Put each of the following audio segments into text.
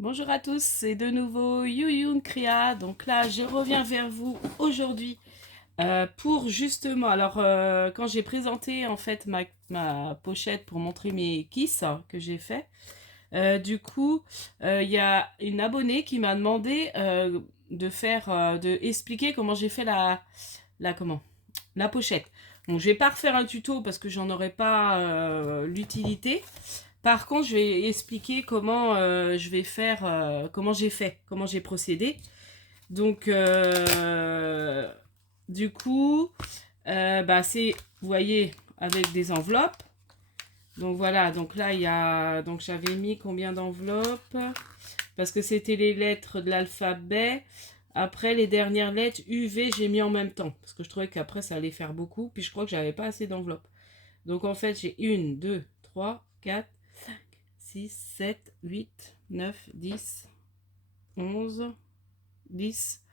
Bonjour à tous, c'est de nouveau Yuyun Kriya. Donc là, je reviens vers vous aujourd'hui pour justement, quand j'ai présenté en fait ma pochette pour montrer mes kisses que j'ai fait, il y a une abonnée qui m'a demandé de expliquer comment j'ai fait la pochette. Donc je vais pas refaire un tuto parce que j'en aurais pas l'utilité. Par contre, je vais expliquer comment je vais faire, comment j'ai procédé. Donc, du coup, vous voyez, avec des enveloppes. Donc voilà, donc là, donc j'avais mis combien d'enveloppes? Parce que c'était les lettres de l'alphabet. Après, les dernières lettres U, V, j'ai mis en même temps. Parce que je trouvais qu'après, ça allait faire beaucoup. Puis je crois que j'avais pas assez d'enveloppes. Donc en fait, j'ai 1, 2, 3, 4, 6, 7, 8, 9, 10, 11, 10,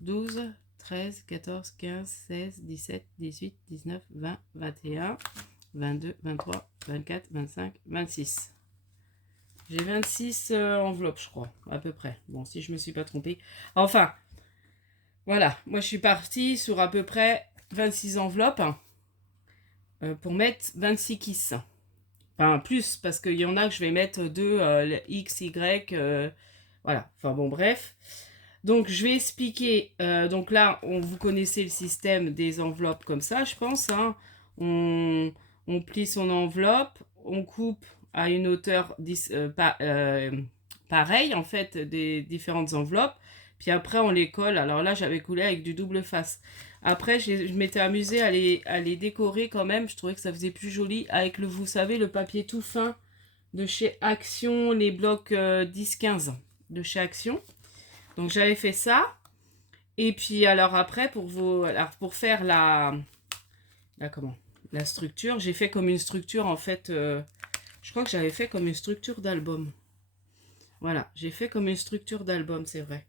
12, 13, 14, 15, 16, 17, 18, 19, 20, 21, 22, 23, 24, 25, 26. J'ai 26 enveloppes, je crois, à peu près. Bon, si je me suis pas trompée. Enfin, voilà. Moi, je suis partie sur à peu près 26 enveloppes pour mettre 26 kisses. Enfin, plus, parce qu'il y en a que je vais mettre deux X, Y, voilà. Enfin bon, bref. Donc, je vais expliquer. Donc là, vous connaissez le système des enveloppes comme ça, je pense. Hein. On plie son enveloppe, on coupe à une hauteur pareille, en fait, des différentes enveloppes. Puis après, on les colle. Alors là, j'avais collé avec du double face. Après, je m'étais amusée à les décorer quand même. Je trouvais que ça faisait plus joli avec vous savez, le papier tout fin de chez Action, les blocs 10-15 de chez Action. Donc j'avais fait ça. Et puis alors après, pour faire la structure, j'ai fait comme une structure en fait. Je crois que j'avais fait comme une structure d'album. Voilà, j'ai fait comme une structure d'album, c'est vrai.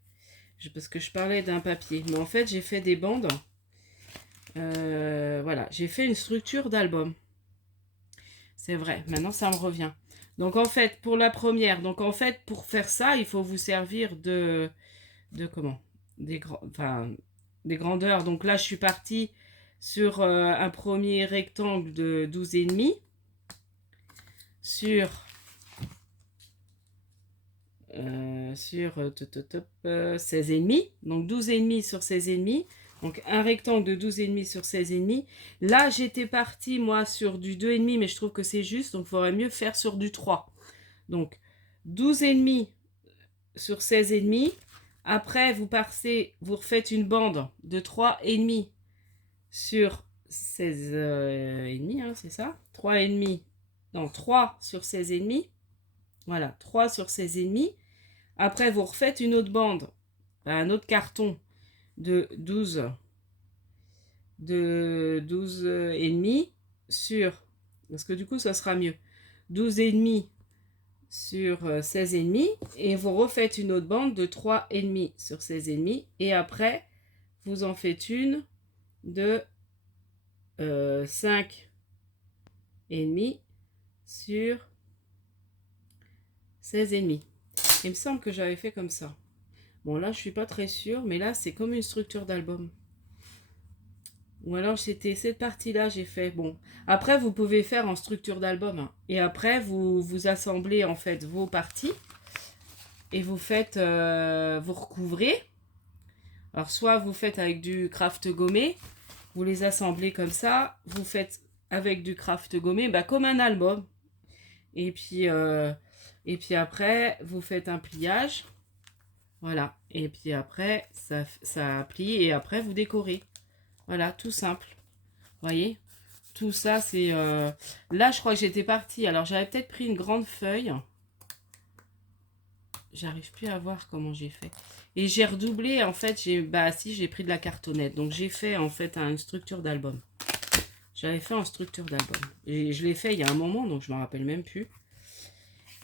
Parce que je parlais d'un papier. Mais en fait, j'ai fait des bandes. Voilà, j'ai fait une structure d'album. C'est vrai, maintenant ça me revient. Donc en fait, pour la première, pour faire ça, il faut vous servir de comment des grandeurs. Donc là, je suis partie sur un premier rectangle de 12,5 sur 16,5. Donc 12,5 sur 16,5. Donc un rectangle de 12,5 sur 16,5. Là, j'étais partie, moi, sur du 2,5, mais je trouve que c'est juste. Donc, il faudrait mieux faire sur du 3. Donc, 12,5 sur 16,5. Après, vous refaites une bande de 3,5 sur 16,5, hein, c'est ça 3,5. Non, 3 sur 16,5. Voilà, 3 sur 16,5. Après, vous refaites une autre bande, un autre carton de 12 et demi sur, parce que du coup, ça sera mieux, 12 et demi sur 16 et demi, et vous refaites une autre bande de 3 et demi sur 16 et demi, et après, vous en faites une de 5 et demi sur 16 et demi. Il me semble que j'avais fait comme ça. Bon, là, je suis pas très sûre, mais là, c'est comme une structure d'album. Ou alors, c'était cette partie-là, j'ai fait. Bon, après, vous pouvez faire en structure d'album. Hein. Et après, vous assemblez, en fait, vos parties. Et vous faites, vous recouvrez. Alors, soit vous faites avec du craft gommé. Vous les assemblez comme ça. Vous faites avec du craft gommé, bah, comme un album. Et puis après, vous faites un pliage. Voilà. Et puis après, ça plie. Et après, vous décorez. Voilà, tout simple. Vous voyez, tout ça, c'est... Là, je crois que j'étais partie. Alors, j'avais peut-être pris une grande feuille. J'arrive plus à voir comment j'ai fait. Et j'ai redoublé, en fait, j'ai pris de la cartonnette. Donc, j'ai fait, en fait, une structure d'album. J'avais fait en structure d'album. Et je l'ai fait il y a un moment, donc je ne me rappelle même plus.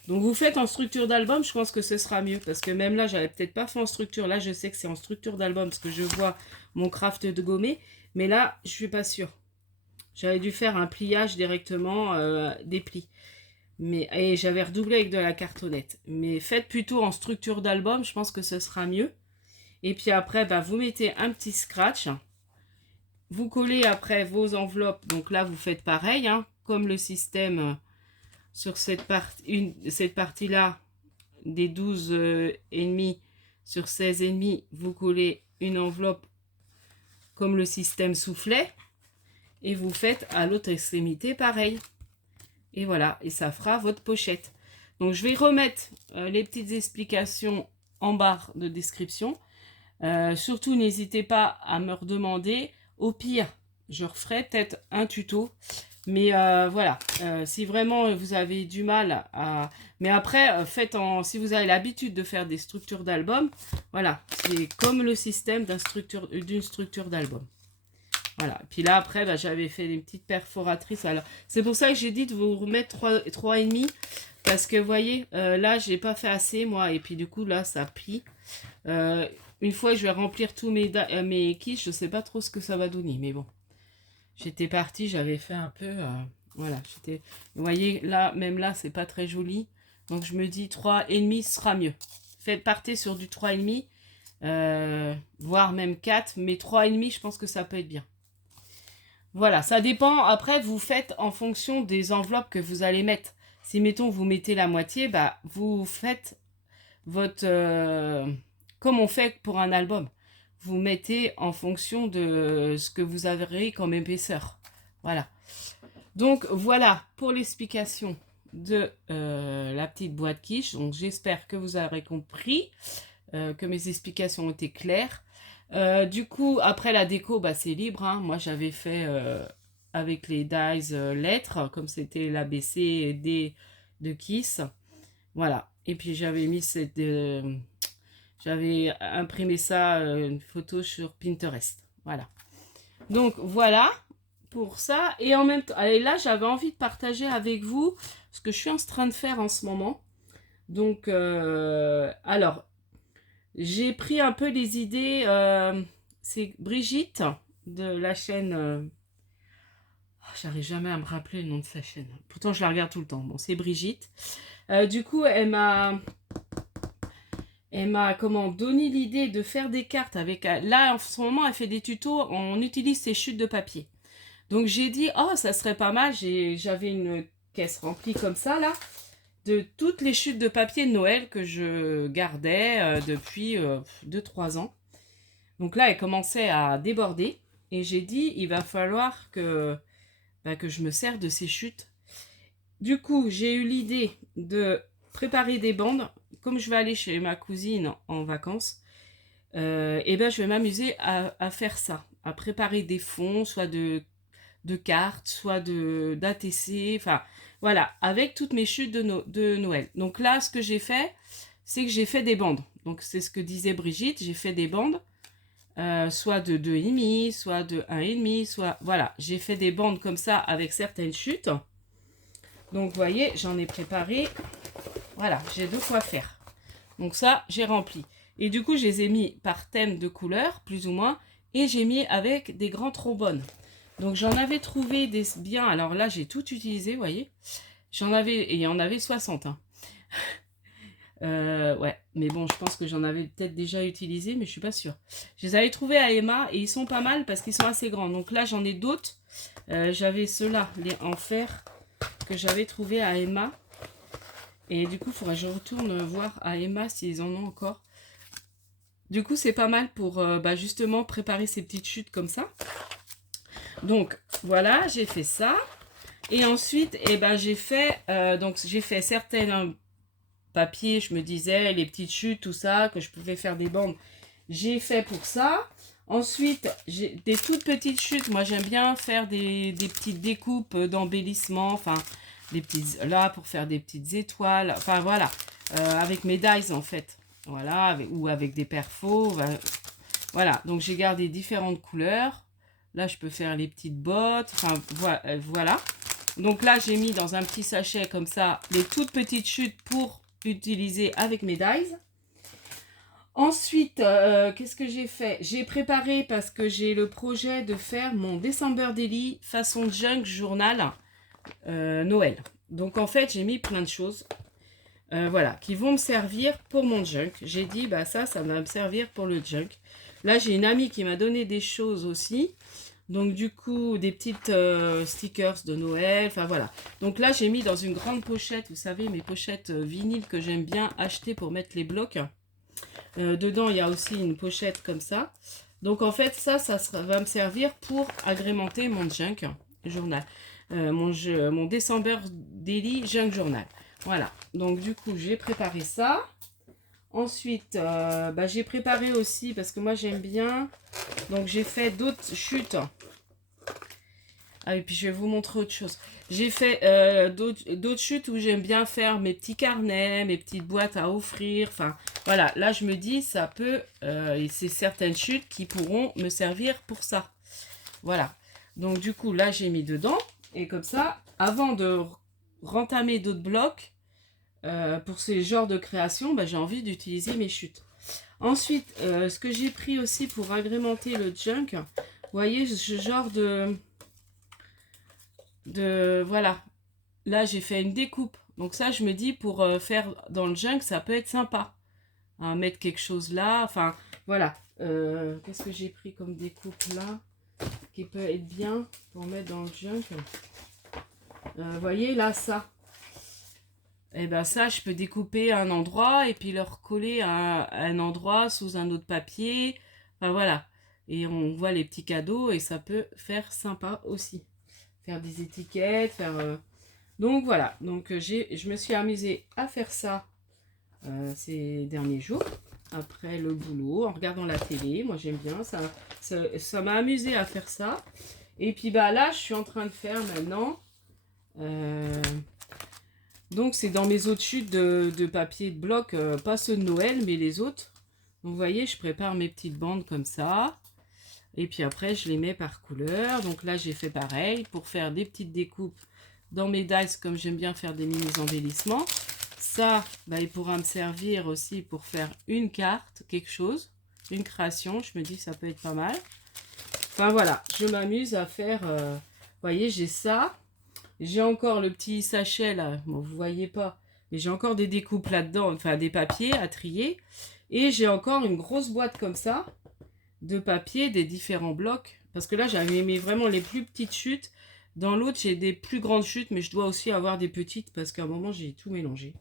Donc, vous faites en structure d'album, je pense que ce sera mieux. Parce que même là, j'avais peut-être pas fait en structure. Là, je sais que c'est en structure d'album parce que je vois mon craft de gommé. Mais là, je suis pas sûre. J'avais dû faire un pliage directement des plis. Et j'avais redoublé avec de la cartonnette. Mais faites plutôt en structure d'album, je pense que ce sera mieux. Et puis après, bah, vous mettez un petit scratch. Vous collez après vos enveloppes. Donc là, vous faites pareil, hein, comme le système sur cette partie-là, des 12 et demi sur 16 et demi, vous collez une enveloppe comme le système soufflet. Et vous faites à l'autre extrémité pareil. Et voilà, et ça fera votre pochette. Donc je vais remettre les petites explications en barre de description. Surtout, n'hésitez pas à me redemander. Au pire, je referai peut-être un tuto. Mais voilà, si vraiment vous avez du mal à... Mais après, si vous avez l'habitude de faire des structures d'album, voilà, c'est comme le système d'une structure d'album. Voilà, puis là après, bah, j'avais fait des petites perforatrices. Alors, c'est pour ça que j'ai dit de vous remettre 3,5. Parce que vous voyez, là, j'ai pas fait assez, moi. Et puis du coup, là, ça plie. Une fois, je vais remplir tous mes quiches. Je sais pas trop ce que ça va donner. Mais bon, j'étais partie, j'avais fait un peu... voilà, vous voyez, là, même là, c'est pas très joli. Donc, je me dis 3,5 sera mieux. Partez sur du 3,5. Voire même 4. Mais 3,5, je pense que ça peut être bien. Voilà, ça dépend. Après, vous faites en fonction des enveloppes que vous allez mettre. Si, mettons, vous mettez la moitié, bah, vous faites votre... comme on fait pour un album. Vous mettez en fonction de ce que vous avez comme épaisseur. Voilà. Donc, voilà pour l'explication de la petite boîte quiche. Donc, j'espère que vous aurez compris, que mes explications ont été claires. Du coup, après la déco, bah, c'est libre. Hein. Moi, j'avais fait avec les dies lettres, comme c'était l'ABC et D de Kiss. Voilà. Et puis, j'avais mis j'avais imprimé ça, une photo sur Pinterest. Voilà. Donc, voilà pour ça. Et en même temps, là, j'avais envie de partager avec vous ce que je suis en train de faire en ce moment. Donc, alors... J'ai pris un peu les idées, c'est Brigitte de la chaîne, j'arrive jamais à me rappeler le nom de sa chaîne, pourtant je la regarde tout le temps, bon c'est Brigitte, du coup elle m'a donné l'idée de faire des cartes avec, là en ce moment elle fait des tutos, on utilise ces chutes de papier, donc j'ai dit oh ça serait pas mal, j'avais une caisse remplie comme ça là, de toutes les chutes de papier de Noël que je gardais depuis 2-3 ans. Donc là, elle commençait à déborder. Et j'ai dit, il va falloir que je me sers de ces chutes. Du coup, j'ai eu l'idée de préparer des bandes. Comme je vais aller chez ma cousine en vacances, et je vais m'amuser à faire ça. À préparer des fonds, soit de cartes, soit d'ATC, enfin voilà, avec toutes mes chutes de Noël. Donc là, ce que j'ai fait, c'est que j'ai fait des bandes. Donc c'est ce que disait Brigitte, j'ai fait des bandes, soit de 2,5, soit de 1,5, soit... Voilà, j'ai fait des bandes comme ça avec certaines chutes. Donc vous voyez, j'en ai préparé, voilà, j'ai de quoi faire. Donc ça, j'ai rempli. Et du coup, je les ai mis par thème de couleur, plus ou moins, et j'ai mis avec des grands trombones. Donc j'en avais trouvé des biens, alors là j'ai tout utilisé, vous voyez. Et il y en avait 60. Hein. Ouais, mais bon, je pense que j'en avais peut-être déjà utilisé, mais je suis pas sûre. Je les avais trouvés à Emma et ils sont pas mal parce qu'ils sont assez grands. Donc là j'en ai d'autres. J'avais ceux-là, les en fer, que j'avais trouvé à Emma. Et du coup, il faudrait que je retourne voir à Emma s'ils en ont encore. Du coup, c'est pas mal pour justement préparer ces petites chutes comme ça. Donc voilà, j'ai fait ça. Et ensuite, j'ai fait certains papiers, je me disais, les petites chutes, tout ça, que je pouvais faire des bandes. J'ai fait pour ça. Ensuite, j'ai des toutes petites chutes. Moi, j'aime bien faire des petites découpes d'embellissement. Enfin, des petites, là, pour faire des petites étoiles. Enfin, voilà. Avec mes dies, en fait. Voilà, ou avec des perfos. Voilà, donc j'ai gardé différentes couleurs. Là, je peux faire les petites bottes. Enfin, voilà. Donc là, j'ai mis dans un petit sachet comme ça les toutes petites chutes pour utiliser avec mes dies. Ensuite, qu'est-ce que j'ai fait? J'ai préparé parce que j'ai le projet de faire mon December Daily façon junk journal Noël. Donc en fait, j'ai mis plein de choses. Voilà, qui vont me servir pour mon junk. J'ai dit, bah ça va me servir pour le junk. Là, j'ai une amie qui m'a donné des choses aussi. Donc du coup, des petites stickers de Noël, enfin voilà. Donc là, j'ai mis dans une grande pochette, vous savez, mes pochettes vinyles que j'aime bien acheter pour mettre les blocs. Dedans, il y a aussi une pochette comme ça. Donc en fait, ça va me servir pour agrémenter mon junk journal. Mon December Daily Junk Journal. Voilà, donc du coup, j'ai préparé ça. Ensuite, bah, j'ai préparé aussi, parce que moi j'aime bien, donc j'ai fait d'autres chutes. Ah, et puis je vais vous montrer autre chose. J'ai fait d'autres chutes où j'aime bien faire mes petits carnets, mes petites boîtes à offrir. Enfin, voilà, là je me dis, ça peut, et c'est certaines chutes qui pourront me servir pour ça. Voilà, donc du coup, là j'ai mis dedans. Et comme ça, avant de rentamer d'autres blocs, pour ces genres de création, bah, j'ai envie d'utiliser mes chutes. Ensuite, ce que j'ai pris aussi pour agrémenter le junk, vous voyez, ce genre voilà. Là, j'ai fait une découpe. Donc ça, je me dis, pour faire dans le junk, ça peut être sympa. Hein, mettre quelque chose là, enfin, voilà. Qu'est-ce que j'ai pris comme découpe là, qui peut être bien pour mettre dans le junk. Vous voyez, là, ça. Et ben ça, je peux découper un endroit et puis le recoller à un endroit sous un autre papier. Enfin voilà. Et on voit les petits cadeaux et ça peut faire sympa aussi. Faire des étiquettes, faire... Donc voilà. Donc je me suis amusée à faire ça ces derniers jours. Après le boulot, en regardant la télé. Moi j'aime bien. Ça m'a amusée à faire ça. Et puis bah là, je suis en train de faire maintenant... Donc c'est dans mes autres chutes de papier de bloc, pas ceux de Noël, mais les autres. Donc vous voyez, je prépare mes petites bandes comme ça. Et puis après, je les mets par couleur. Donc là, j'ai fait pareil pour faire des petites découpes dans mes dice, comme j'aime bien faire des mini-embellissements. Ça, bah, il pourra me servir aussi pour faire une carte, quelque chose, une création. Je me dis que ça peut être pas mal. Enfin voilà, je m'amuse à faire... vous voyez, j'ai ça. J'ai encore le petit sachet là, bon, vous voyez pas, mais j'ai encore des découpes là-dedans, enfin des papiers à trier. Et j'ai encore une grosse boîte comme ça, de papier, des différents blocs. Parce que là, j'avais mis vraiment les plus petites chutes. Dans l'autre, j'ai des plus grandes chutes, mais je dois aussi avoir des petites parce qu'à un moment, j'ai tout mélangé.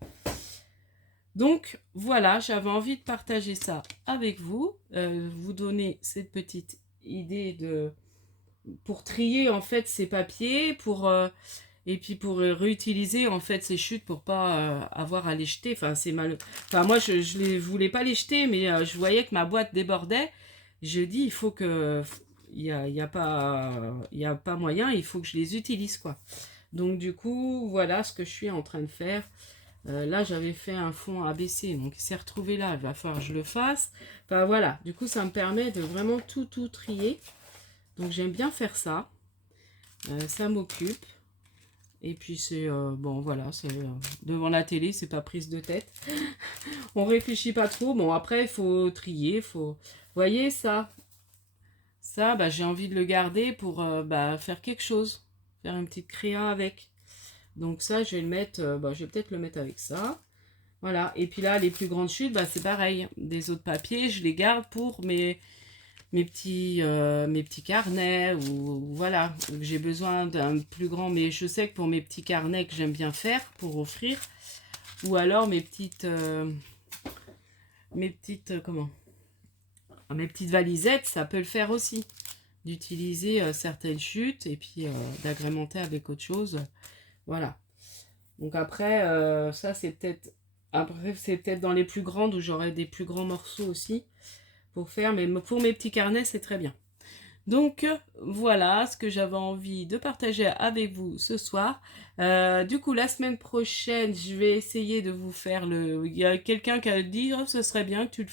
Donc voilà, j'avais envie de partager ça avec vous, vous donner cette petite idée pour trier en fait ces papiers, et puis pour réutiliser en fait ces chutes pour pas avoir à les jeter. Enfin, c'est mal. Enfin, moi, je ne voulais pas les jeter, mais je voyais que ma boîte débordait. Je dis, il faut que... Il y a pas moyen, il faut que je les utilise, quoi. Donc, du coup, voilà ce que je suis en train de faire. Là, j'avais fait un fond ABC, donc il s'est retrouvé là. Il va falloir que je le fasse. Enfin, voilà. Du coup, ça me permet de vraiment tout trier. Donc, j'aime bien faire ça. Ça m'occupe. Et puis c'est bon voilà, c'est devant la télé, c'est pas prise de tête. On réfléchit pas trop. Bon après il faut trier, faut. Vous voyez ça, bah, j'ai envie de le garder pour bah, faire quelque chose, faire une petite créa avec. Donc ça je vais le mettre, bah, je vais peut-être le mettre avec ça. Voilà. Et puis là les plus grandes chutes, bah, c'est pareil. Des autres papiers, je les garde pour mes petits carnets ou voilà, j'ai besoin d'un plus grand, mais je sais que pour mes petits carnets que j'aime bien faire pour offrir, ou alors mes petites comment, mes petites valisettes, ça peut le faire aussi, d'utiliser certaines chutes et puis d'agrémenter avec autre chose, voilà. Donc après ça c'est peut-être dans les plus grandes où j'aurai des plus grands morceaux aussi pour faire, mais pour mes petits carnets c'est très bien. Donc voilà ce que j'avais envie de partager avec vous ce soir. Du coup la semaine prochaine je vais essayer de vous faire il y a quelqu'un qui a dit oh, ce serait bien que tu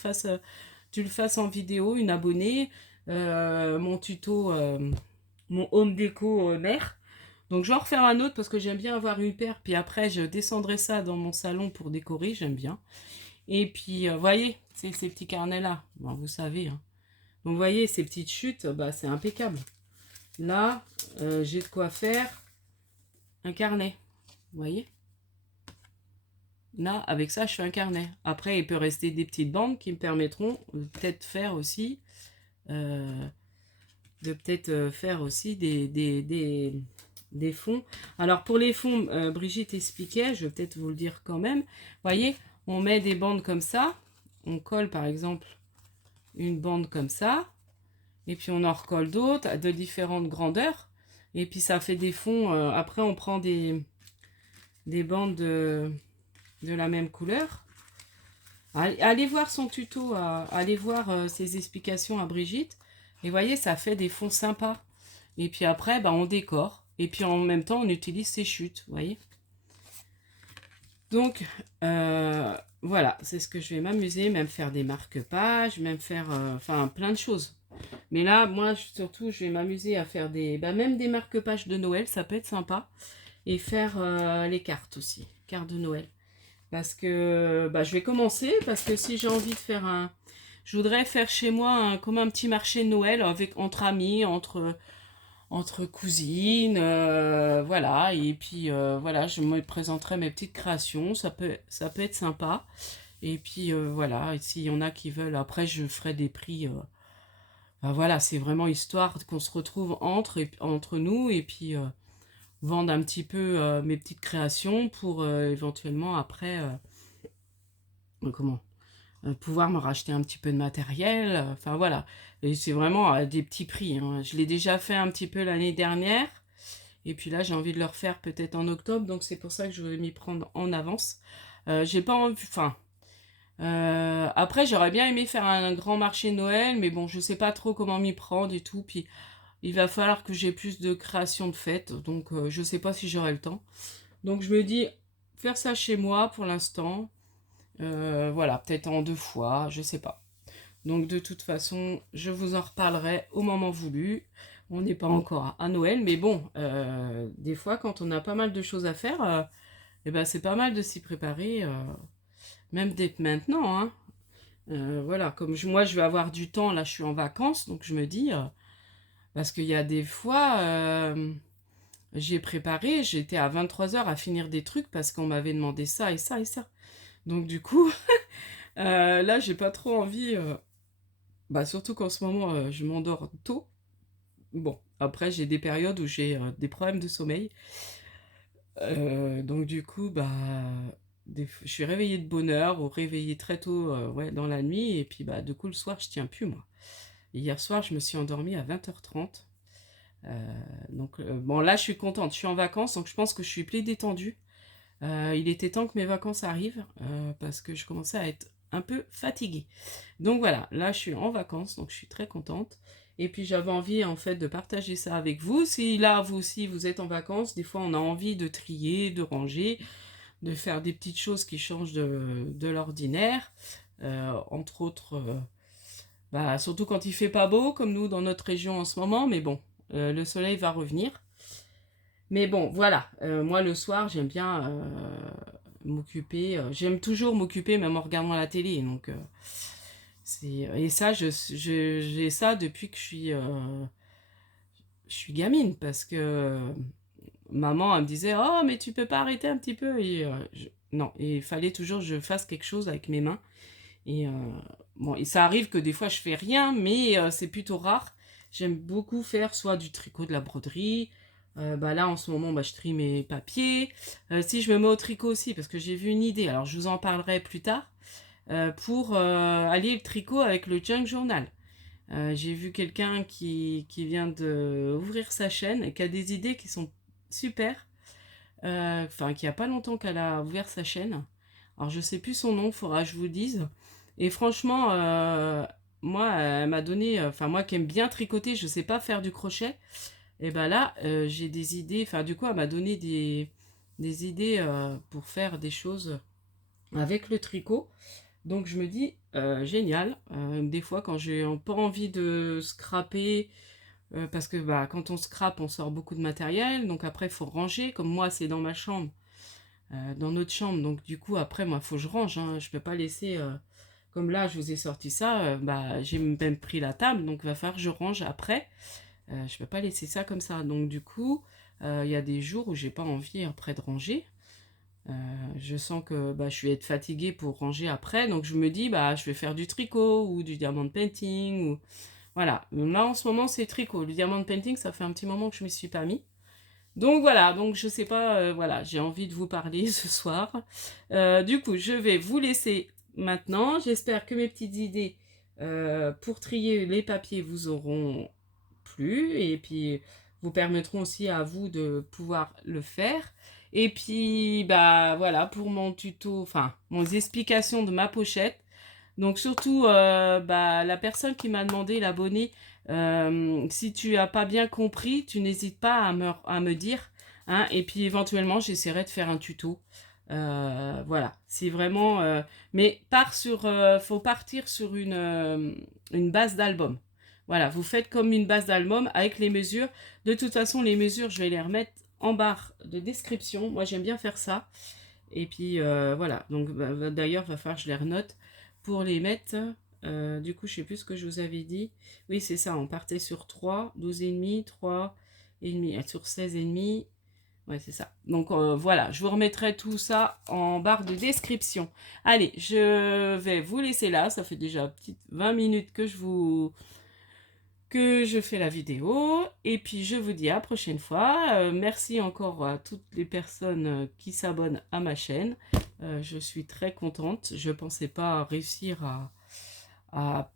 le fasses en vidéo, une abonnée, mon tuto, mon home déco mère. Donc je vais en refaire un autre parce que j'aime bien avoir une paire. Puis après je descendrai ça dans mon salon pour décorer, j'aime bien. Et puis voyez, c'est ces petits carnets là, bon, vous savez hein. Donc vous voyez, ces petites chutes, bah, c'est impeccable. Là, j'ai de quoi faire un carnet. Vous voyez? Là, avec ça, je fais un carnet. Après, il peut rester des petites bandes qui me permettront de peut-être faire aussi, euh, des fonds. Alors, pour les fonds, Brigitte expliquait, je vais peut-être vous le dire quand même. Vous voyez, on met des bandes comme ça. On colle, par exemple, une bande comme ça. Et puis, on en recolle d'autres de différentes grandeurs. Et puis, ça fait des fonds. Après, on prend des bandes de la même couleur. Allez voir son tuto, allez voir ses explications à Brigitte. Et voyez, ça fait des fonds sympas. Et puis après, bah, on décore. Et puis en même temps, on utilise ses chutes, vous voyez. Donc, voilà, c'est ce que je vais m'amuser, même faire des marque-pages, même faire, enfin, plein de choses. Mais là, moi, surtout, je vais m'amuser à faire même des marque-pages de Noël, ça peut être sympa. Et faire les cartes aussi, cartes de Noël. Parce que je vais commencer, parce que si j'ai envie de faire je voudrais faire chez moi comme un petit marché de Noël entre amis, entre cousines, voilà. Et puis voilà, je me présenterai mes petites créations, ça peut être sympa. Et puis voilà, et s'il y en a qui veulent, après je ferai des prix. Voilà, c'est vraiment histoire qu'on se retrouve entre nous et puis vendre un petit peu mes petites créations pour éventuellement après pouvoir me racheter un petit peu de matériel. Enfin voilà, et c'est vraiment à des petits prix. Hein. Je l'ai déjà fait un petit peu l'année dernière. Et puis là, j'ai envie de le refaire peut-être en octobre. Donc c'est pour ça que je vais m'y prendre en avance. J'ai pas envie... Enfin... après, j'aurais bien aimé faire un grand marché Noël. Mais bon, je sais pas trop comment m'y prendre et tout. Puis il va falloir que j'ai plus de création de fêtes. Donc je sais pas si j'aurai le temps. Donc je me dis, faire ça chez moi pour l'instant. Voilà, peut-être en 2 fois, je sais pas. Donc de toute façon, je vous en reparlerai au moment voulu. On n'est pas encore à Noël, mais bon, des fois quand on a pas mal de choses à faire, eh ben, c'est pas mal de s'y préparer, même dès maintenant. Hein. Voilà, comme moi je vais avoir du temps, là je suis en vacances, donc je me dis, parce qu'il y a des fois, j'ai préparé, j'étais à 23 h à finir des trucs parce qu'on m'avait demandé ça et ça et ça. Donc du coup, là j'ai pas trop envie, surtout qu'en ce moment je m'endors tôt. Bon, après j'ai des périodes où j'ai des problèmes de sommeil. Donc du coup, je suis réveillée de bonne heure ou réveillée très tôt ouais, dans la nuit. Et puis du coup le soir je tiens plus moi. Et hier soir je me suis endormie à 20 h 30. Donc bon là je suis contente, je suis en vacances donc je pense que je suis plus détendue. Il était temps que mes vacances arrivent parce que je commençais à être un peu fatiguée. Donc voilà, là je suis en vacances, donc je suis très contente. Et puis j'avais envie en fait de partager ça avec vous. Si là vous aussi vous êtes en vacances, des fois on a envie de trier, de ranger, de faire des petites choses qui changent de l'ordinaire. Entre autres, surtout quand il fait pas beau comme nous dans notre région en ce moment, mais bon, le soleil va revenir. Mais bon, voilà, moi le soir j'aime bien m'occuper, j'aime toujours m'occuper même en regardant la télé, donc et ça j'ai ça depuis que je suis gamine, parce que maman elle me disait oh mais tu peux pas arrêter un petit peu, et non, et il fallait toujours que je fasse quelque chose avec mes mains, et bon, et ça arrive que des fois je fais rien, mais c'est plutôt rare. J'aime beaucoup faire soit du tricot, de la broderie. Là en ce moment je trie mes papiers. Si je me mets au tricot aussi, parce que j'ai vu une idée, alors je vous en parlerai plus tard, pour allier le tricot avec le junk journal. J'ai vu quelqu'un qui vient d'ouvrir sa chaîne et qui a des idées qui sont super. Enfin, qui a pas longtemps qu'elle a ouvert sa chaîne. Alors je sais plus son nom, faudra que je vous dise. Et franchement, moi, elle m'a donné, enfin moi qui aime bien tricoter, je sais pas faire du crochet. Et ben là, j'ai des idées, enfin du coup, elle m'a donné des idées pour faire des choses avec le tricot. Donc je me dis, génial. Des fois, quand j'ai pas envie de scraper, parce que quand on scrape, on sort beaucoup de matériel. Donc après, il faut ranger. Comme moi, c'est dans ma chambre, dans notre chambre. Donc du coup, après, moi, il faut que je range. Hein. Je peux pas laisser... comme là, je vous ai sorti ça, j'ai même pris la table. Donc il va falloir que je range après. Je peux pas laisser ça comme ça. Donc du coup, il y a des jours où j'ai pas envie après de ranger. Je sens que je vais être fatiguée pour ranger après, donc je me dis je vais faire du tricot ou du diamond painting ou voilà. Donc là en ce moment c'est tricot. Le diamond painting ça fait un petit moment que je ne m'y suis pas mis. Donc voilà, donc je sais pas, voilà, j'ai envie de vous parler ce soir. Du coup, je vais vous laisser maintenant. J'espère que mes petites idées pour trier les papiers vous auront plu et puis vous permettront aussi à vous de pouvoir le faire. Et puis, voilà, pour mon tuto, enfin, mon explication de ma pochette. Donc surtout, la personne qui m'a demandé, l'abonné, si tu n'as pas bien compris, tu n'hésites pas à me dire. Hein, et puis éventuellement, j'essaierai de faire un tuto. Voilà, c'est vraiment... mais faut partir sur une base d'album. Voilà, vous faites comme une base d'album avec les mesures. De toute façon, les mesures, je vais les remettre en barre de description. Moi, j'aime bien faire ça. Et puis, voilà. Donc, d'ailleurs, il va falloir que je les renote pour les mettre. Du coup, je sais plus ce que je vous avais dit. Oui, c'est ça. On partait sur 3, 12,5, 3,5, sur 16,5. Ouais, c'est ça. Donc, voilà. Je vous remettrai tout ça en barre de description. Allez, je vais vous laisser là. Ça fait déjà 20 minutes que je fais la vidéo. Et puis, je vous dis à la prochaine fois. Merci encore à toutes les personnes qui s'abonnent à ma chaîne. Je suis très contente. Je ne pensais pas réussir à...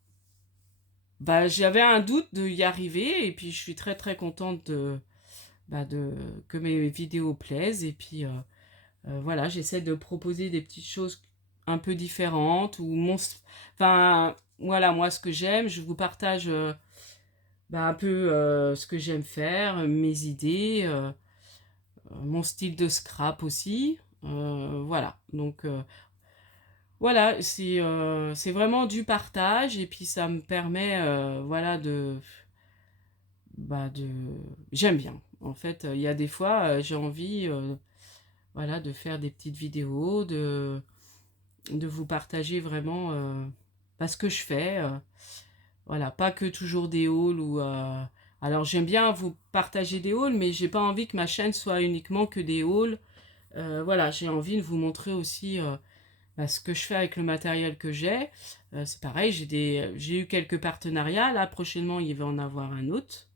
j'avais un doute de y arriver. Et puis, je suis très, très contente que mes vidéos plaisent. Et puis, voilà, j'essaie de proposer des petites choses un peu différentes. Enfin, voilà, moi, ce que j'aime, je vous partage... un peu ce que j'aime faire, mes idées, mon style de scrap aussi. Voilà, donc voilà, c'est vraiment du partage et puis ça me permet voilà, de... J'aime bien. En fait, il y a des fois, j'ai envie voilà, de faire des petites vidéos, de vous partager vraiment ce que je fais. Voilà, pas que toujours des hauls ou... Alors j'aime bien vous partager des hauls, mais j'ai pas envie que ma chaîne soit uniquement que des hauls. Voilà, j'ai envie de vous montrer aussi ce que je fais avec le matériel que j'ai. C'est pareil, j'ai eu quelques partenariats. Là, prochainement, il va en avoir un autre.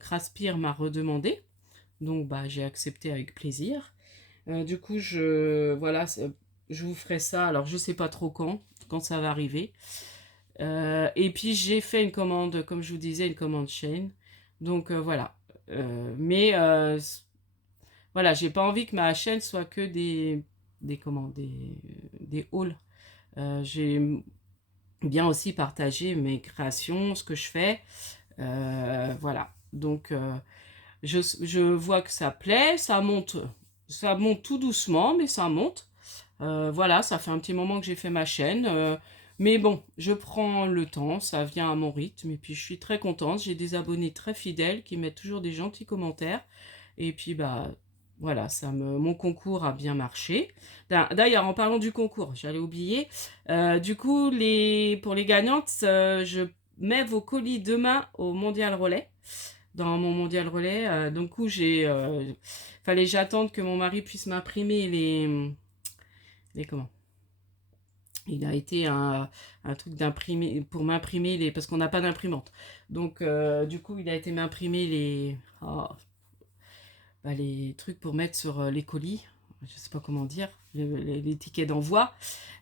Craspire m'a redemandé. Donc j'ai accepté avec plaisir. Du coup, voilà, je vous ferai ça. Alors je sais pas trop quand ça va arriver. Et puis j'ai fait une commande, comme je vous disais, une commande chaîne. Donc voilà. Mais voilà, j'ai pas envie que ma chaîne soit que des hauls. J'ai bien aussi partagé mes créations, ce que je fais. Voilà. Donc je vois que ça plaît, ça monte tout doucement, mais ça monte. Voilà, ça fait un petit moment que j'ai fait ma chaîne. Mais bon, je prends le temps, ça vient à mon rythme. Et puis je suis très contente. J'ai des abonnés très fidèles qui mettent toujours des gentils commentaires. Et puis voilà, mon concours a bien marché. D'ailleurs, en parlant du concours, j'allais oublier. Du coup, pour les gagnantes, je mets vos colis demain au Mondial Relais. Dans mon Mondial Relais. Donc, fallait que j'attende que mon mari puisse m'imprimer comment? Il a été un truc d'imprimer pour m'imprimer parce qu'on n'a pas d'imprimante. Donc du coup, il a été m'imprimer les trucs pour mettre sur les colis. Je sais pas comment dire, les tickets d'envoi.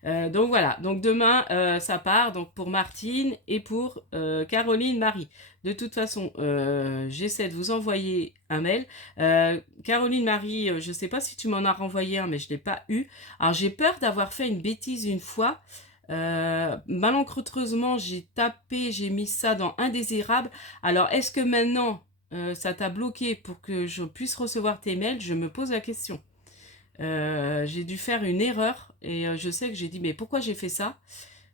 Donc voilà, donc demain ça part donc pour Martine et pour Caroline Marie. De toute façon, j'essaie de vous envoyer un mail. Caroline Marie, je sais pas si tu m'en as renvoyé un, mais je l'ai pas eu. Alors j'ai peur d'avoir fait une bêtise une fois. Malencontreusement, j'ai mis ça dans indésirable. Alors est-ce que maintenant ça t'a bloqué pour que je puisse recevoir tes mails? Je me pose la question. J'ai dû faire une erreur et je sais que j'ai dit mais pourquoi j'ai fait ça?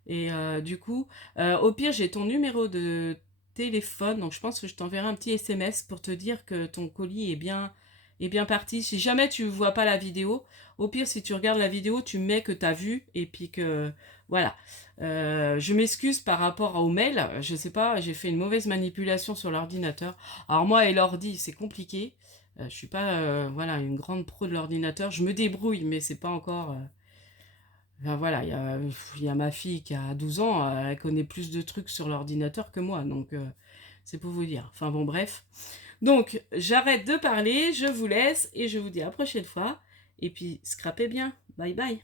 Et du coup, au pire j'ai ton numéro de téléphone, donc je pense que je t'enverrai un petit SMS pour te dire que ton colis est bien parti. Si jamais tu vois pas la vidéo, au pire si tu regardes la vidéo, tu mets que tu as vu et puis que voilà. Je m'excuse par rapport au mail, je sais pas, j'ai fait une mauvaise manipulation sur l'ordinateur. Alors moi et l'ordi, c'est compliqué. Je suis pas voilà, une grande pro de l'ordinateur. Je me débrouille, mais c'est pas encore... enfin, voilà, il y a ma fille qui a 12 ans, elle connaît plus de trucs sur l'ordinateur que moi, donc c'est pour vous dire. Enfin bon, bref. Donc, j'arrête de parler, je vous laisse et je vous dis à la prochaine fois. Et puis, scrapez bien. Bye bye.